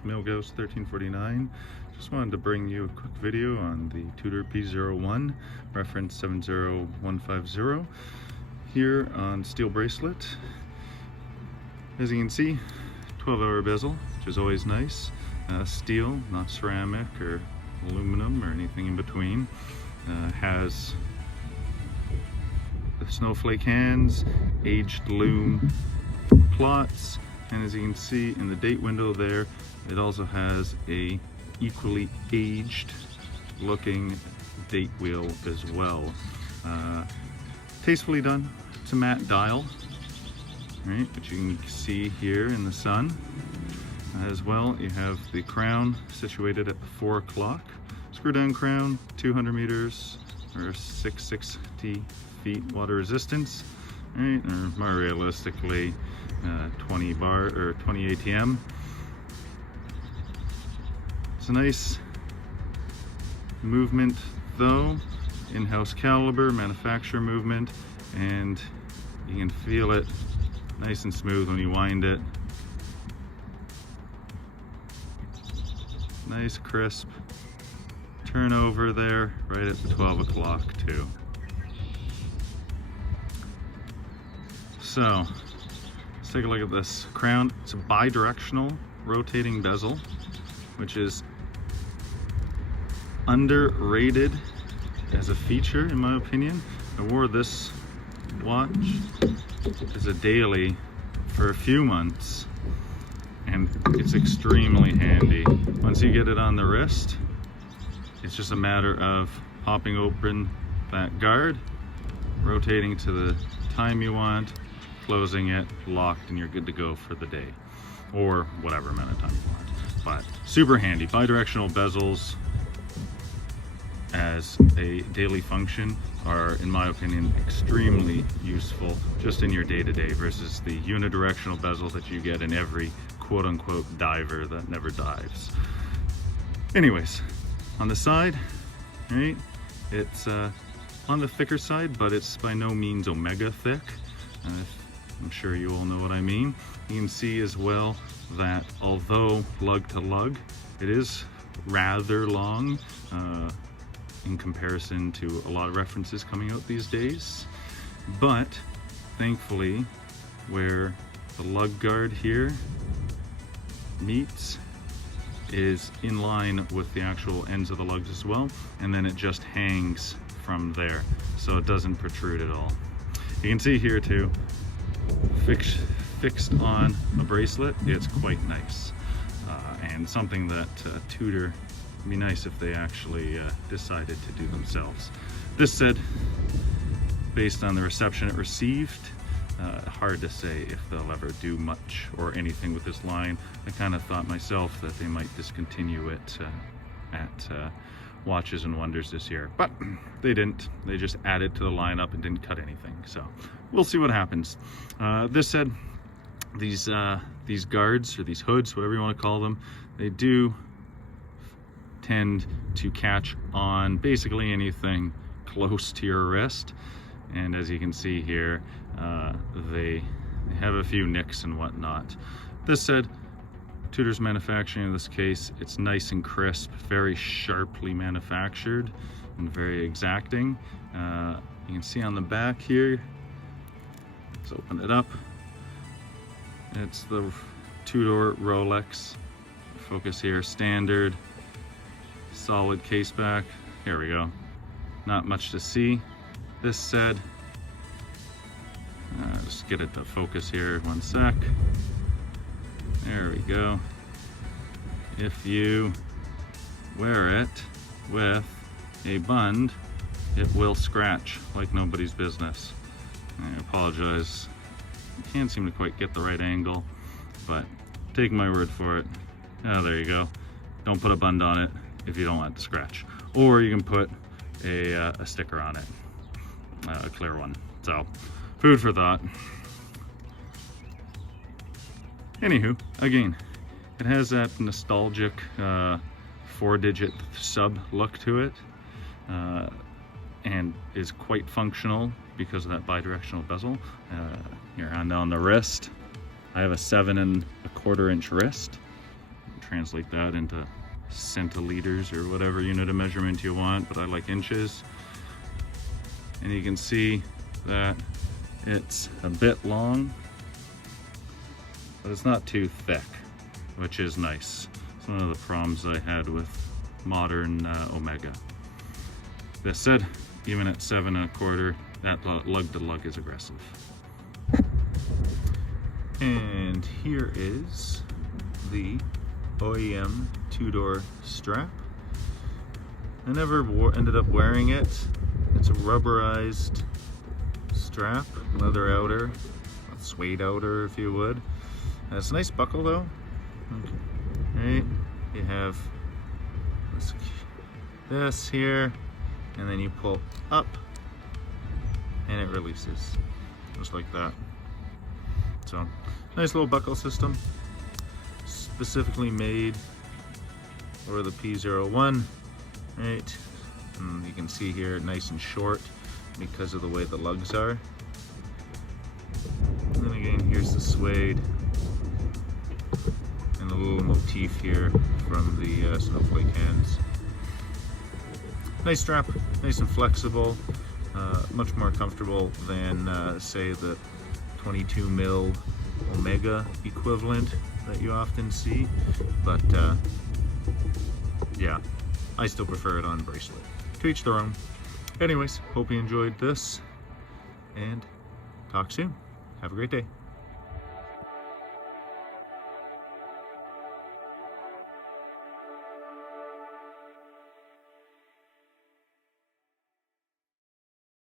It's Milghouse 1349. Just wanted to bring you a quick video on the Tudor P01, reference 70150, here on steel bracelet. As you can see, 12-hour bezel, which is always nice. Steel, not ceramic or aluminum or anything in between. Has the snowflake hands, aged loom plots, and as you can see in the date window there, it also has a equally aged looking date wheel as well. Tastefully done. It's a matte dial, right, which you can see here in the sun. As well, you have the crown situated at 4 o'clock. Screw down crown, 200 meters or 660 feet water resistance, right? Or more realistically, 20 bar or 20 ATM. It's a nice movement though, in-house caliber, manufacturer movement, and you can feel it nice and smooth when you wind it. Nice crisp turnover there, right at the 12 o'clock too. So let's take a look at this crown. It's a bi-directional rotating bezel, which is underrated as a feature in my opinion. I wore this watch as a daily for a few months, and it's extremely handy. Once you get it on the wrist, it's just a matter of popping open that guard, rotating to the time you want, closing it, locked, and you're good to go for the day, or whatever amount of time you want. But super handy. Bi-directional bezels as a daily function are, in my opinion, extremely useful just in your day-to-day versus the unidirectional bezel that you get in every quote-unquote diver that never dives. Anyways, on the side, right, it's on the thicker side, but it's by no means omega thick. I'm sure you all know what I mean. You can see as well that although lug to lug, it is rather long in comparison to a lot of references coming out these days. But thankfully, where the lug guard here meets is in line with the actual ends of the lugs as well, and then it just hangs from there, so it doesn't protrude at all. You can see here too, fixed on a bracelet, it's quite nice, and something that Tudor, would be nice if they actually decided to do themselves. This said, based on the reception it received, hard to say if they'll ever do much or anything with this line. I kind of thought myself that they might discontinue it at Watches and Wonders this year, but they didn't. They just added to the lineup and didn't cut anything, so we'll see what happens. This said, these guards, or these hoods, whatever you want to call them, they do tend to catch on basically anything close to your wrist, and as you can see here, they have a few nicks and whatnot. This said, Tudor's manufacturing in this case, it's nice and crisp, very sharply manufactured and very exacting. You can see on the back here, let's open it up, it's the Tudor Rolex. Focus here, standard, solid case back. Here we go. Not much to see. This said, just get it to focus here, one sec. There we go. If you wear it with a bund, it will scratch like nobody's business. I apologize. I can't seem to quite get the right angle, but take my word for it. Oh, there you go. Don't put a bund on it if you don't want it to scratch. Or you can put a sticker on it, a clear one. So, food for thought. Anywho, again, it has that nostalgic 4-digit sub look to it, and is quite functional because of that bi-directional bezel. Here on the wrist, I have a 7 1/4 inch wrist. translate that into centiliters or whatever unit of measurement you want, but I like inches. And you can see that it's a bit long, but it's not too thick, which is nice. It's one of the problems I had with modern Omega. This said, even at 7 1/4, that lug to lug is aggressive. And here is the OEM Tudor strap. I never ended up wearing it. It's a rubberized strap, leather outer, suede outer if you would. It's a nice buckle though. Okay. Right, you have this here, and then you pull up and it releases just like that. So nice little buckle system, specifically made for the P01, right? And you can see here, nice and short because of the way the lugs are. And then again, here's the suede and a little motif here from the snowflake hands. Nice strap, nice and flexible, much more comfortable than say the 22 mil Omega equivalent that you often see, but yeah, I still prefer it on bracelet. To each their own. Anyways, hope you enjoyed this, and talk soon. Have a great day.